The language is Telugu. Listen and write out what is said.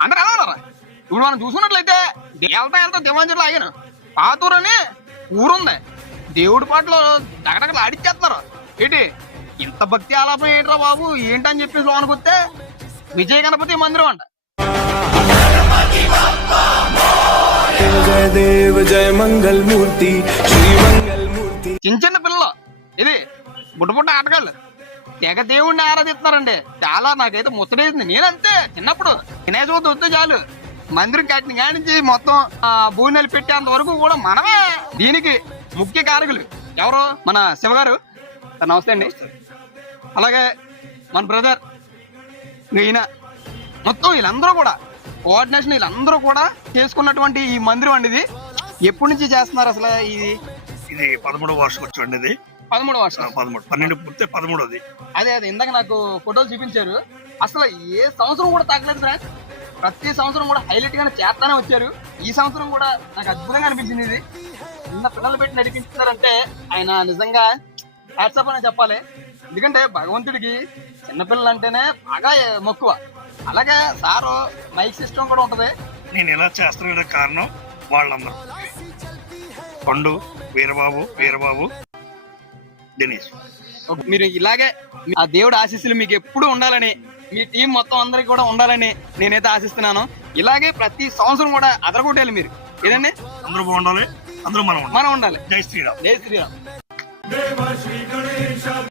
అందరు అలా ఇప్పుడు మనం చూసుకున్నట్లయితే వెళ్తా వెళ్తా దేవాంజలు ఆగిన పాతూరు అని ఊరుంది. దేవుడి పాటలో దగడగలు ఆడిచ్చేస్తారు ఏంటి? ఇంత భక్తి ఆలాపం ఏంట్రా బాబు? ఏంటని చెప్పి లోనికి వస్తే విజయ గణపతి మందిరం అంట. మూర్తి చిన్న చిన్న పిల్లలు. ఇది బుట్ట బుట్ట ఆటగాళ్ళు. తెగ దేవుణ్ణి ఆరాధిస్తున్నారండి చాలా నాకైతే ముసలేసింది నేనంతే చిన్నప్పుడు వినాయక చవితి వస్తే చాలు. మందిరం కట్టిన కానించి మొత్తం ఆ భూనెలు పెట్టేంత వరకు కూడా మనమే దీనికి ముఖ్య కారకులు. ఎవరు? మన శివగారు. నమస్తే అండి. అలాగే మన బ్రదర్ ఈయన. మొత్తం వీళ్ళందరూ కూడా కోఆర్డినేషన్ వీళ్ళందరూ కూడా చేసుకున్నటువంటి ఈ మందిరం అండి ఇది. ఎప్పటి నుంచి చేస్తున్నారు అసలు ఇది? ఇది పదమూడవ వార్షిక వచ్చండి ఇది. పదమూడు వర్షం పదమూడు. పన్నెండు పుడితే పదమూడోది అదే. అదే ఇందాక నాకు ఫోటోలు చూపించారు. అసలు ఏ సంవత్సరం కూడా తగ్గలేదు ఫ్రెండ్స్ ప్రతి సంవత్సరం కూడా హైలైట్ గానే చేస్తానే వచ్చారు. ఈ సంవత్సరం కూడా నాకు అద్భుతంగా అనిపించింది ఇది. చిన్న పిల్లలు పెట్టి నడిపిస్తున్నారంటే ఆయన నిజంగా హ్యాట్సప్ అనే చెప్పాలి. ఎందుకంటే భగవంతుడికి చిన్నపిల్లలు అంటేనే బాగా మక్కువ. అలాగే సారు మైక్ సిస్టమ్ కూడా ఉంటది. నేను ఇలా చేస్తున్న కారణం వాళ్ళందరూ. పండు వీరబాబు వీరబాబు దినేష్. మీరు ఇలాగే ఆ దేవుడు ఆశీస్సులు మీకు ఎప్పుడు ఉండాలని మీ టీం మొత్తం అందరికి కూడా ఉండాలని నేనైతే ఆశిస్తున్నాను. ఇలాగే ప్రతి సంవత్సరం కూడా అదరగొట్టాలి మీరు. ఏదండి? అందరూ బాగుండాలి అందరూ మనం ఉండాలి. మనం ఉండాలి. జై శ్రీరామ్. జై శ్రీరామ్.